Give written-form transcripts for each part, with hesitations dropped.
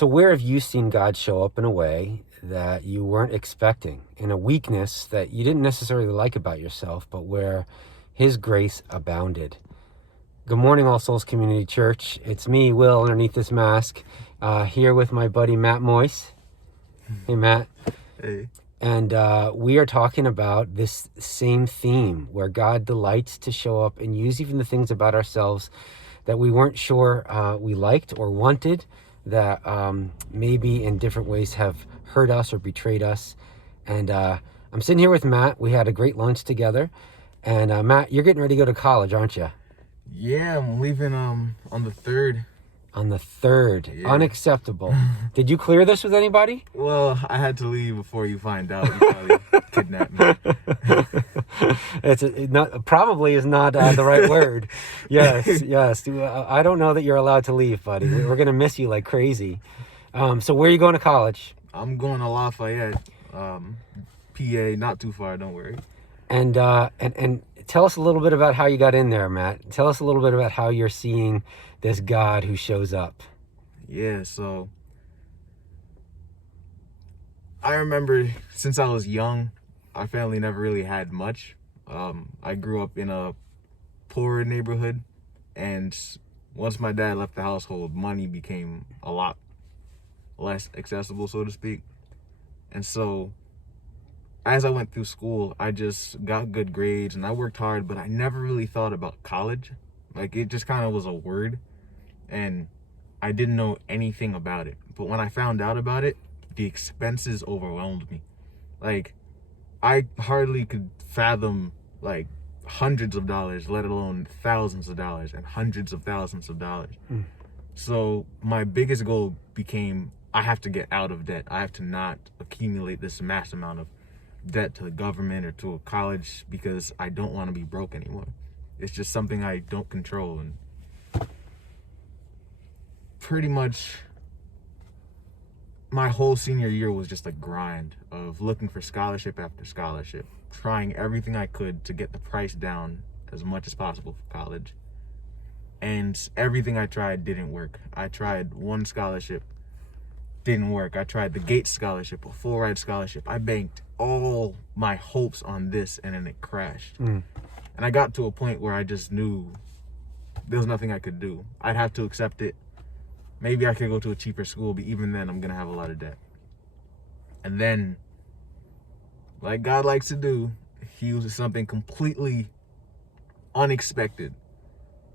So where have you seen God show up in a way that you weren't expecting, in a weakness that you didn't necessarily like about yourself, but where his grace abounded? Good morning, All Souls Community Church. It's me, Will, underneath this mask, here with my buddy Matt Moise. Hey, Matt. Hey. And we are talking about this same theme where God delights to show up and use even the things about ourselves that we weren't sure we liked or wanted, that maybe in different ways have hurt us or betrayed us. And I'm sitting here with Matt. We had a great lunch together. And Matt, you're getting ready to go to college, aren't you? Yeah, I'm leaving on the 3rd. On the 3rd. Yeah. Unacceptable. Did you clear this with anybody? Well, I had to leave before you find out. You probably kidnapped me. Probably is not the right word. Yes. I don't know that you're allowed to leave, buddy. We're going to miss you like crazy. So where are you going to college? I'm going to Lafayette, PA, not too far, don't worry. And tell us a little bit about how you got in there, Matt. Tell us a little bit about how you're seeing this God who shows up. Yeah, so I remember since I was young, our family never really had much. I grew up in a poorer neighborhood, and once my dad left the household, money became a lot less accessible, so to speak. And so as I went through school, I just got good grades and I worked hard, but I never really thought about college. Like, it just kind of was a word, and I didn't know anything about it. But when I found out about it, the expenses overwhelmed me. Like, I hardly could fathom, like, hundreds of dollars, let alone thousands of dollars and hundreds of thousands of dollars. So my biggest goal became, I have to get out of debt. I have to not accumulate this mass amount of debt to the government or to a college, because I don't want to be broke anymore. It's just something I don't control. And pretty much my whole senior year was just a grind of looking for scholarship after scholarship, trying everything I could to get the price down as much as possible for college. And everything I tried didn't work. I tried one scholarship, didn't work. I tried the Gates scholarship, a full ride scholarship. I banked all my hopes on this, and then it crashed. And I got to a point where I just knew there was nothing I could do. I'd have to accept it. Maybe I could go to a cheaper school, but even then I'm gonna have a lot of debt. And then, like God likes to do, he uses something completely unexpected,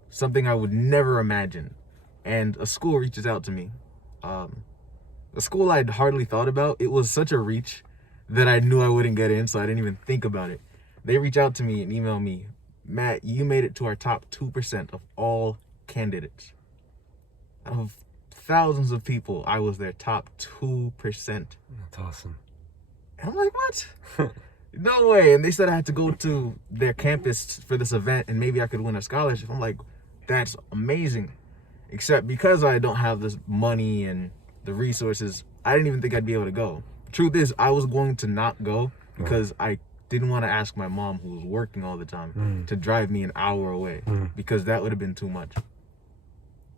something I would never imagine. And a school reaches out to me. A school I'd hardly thought about. It was such a reach that I knew I wouldn't get in, so I didn't even think about it. They reach out to me and email me, Matt, you made it to our top 2% of all candidates. Out of thousands of people, I was their top 2%. That's awesome. And I'm like, what? No way. And they said I had to go to their campus for this event and maybe I could win a scholarship. I'm like, that's amazing. Except because I don't have this money and the resources, I didn't even think I'd be able to go. Truth is, I was going to not go because I didn't want to ask my mom, who was working all the time, to drive me an hour away, because that would have been too much.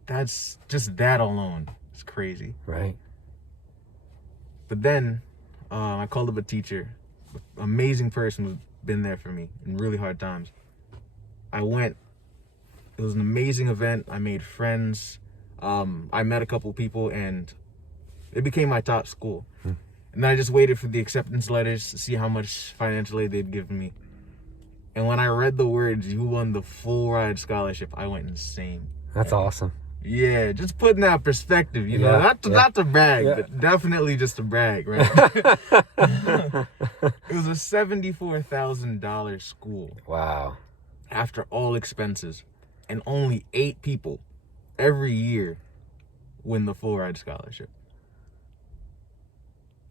That's just that alone. It's crazy. Right. But then I called up a teacher, amazing person who's been there for me in really hard times. I went. It was an amazing event. I made friends. I met a couple people, and it became my top school. And then I just waited for the acceptance letters to see how much financial aid they'd given me. And when I read the words, you won the full ride scholarship, I went insane. That's awesome. Yeah, just putting that perspective, you know, not to brag, but definitely just to brag, right? It was a $74,000 school. Wow. After all expenses, and only 8 people every year win the full ride scholarship.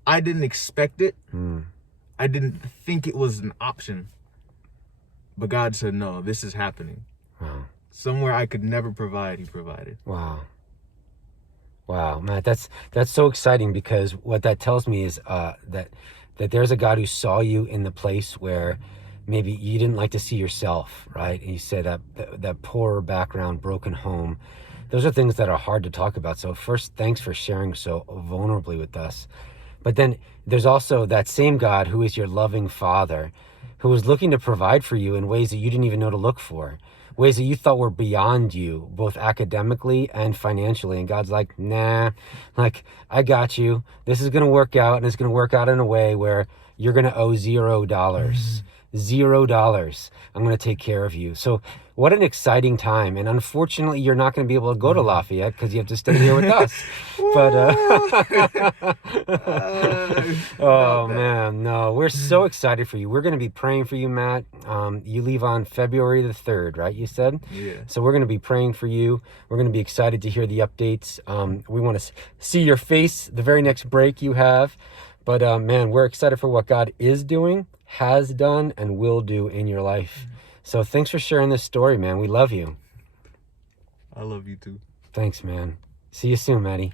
I didn't expect it. I didn't think it was an option. But God said, no, this is happening. Wow. Somewhere I could never provide, he provided. Wow, Matt, that's so exciting, because what that tells me is that there's a God who saw you in the place where maybe you didn't like to see yourself, right? And you said that poor background, broken home, those are things that are hard to talk about. So first, thanks for sharing so vulnerably with us. But then there's also that same God who is your loving Father, who is looking to provide for you in ways that you didn't even know to look for, ways that you thought were beyond you, both academically and financially. And God's like, nah, like, I got you. This is going to work out, and it's going to work out in a way where you're going to owe $0. $0. I'm going to take care of you. So what an exciting time. And unfortunately, you're not going to be able to go to Lafayette because you have to stay here with us. But oh man, no, we're so excited for you. We're going to be praying for you, Matt. You leave on February the 3rd, right? You said? Yeah. So we're going to be praying for you. We're going to be excited to hear the updates. We want to see your face the very next break you have. But man, we're excited for what God is doing, has done, and will do in your life. So thanks for sharing this story, man. We love you. I love you too. Thanks, man. See you soon, Maddie.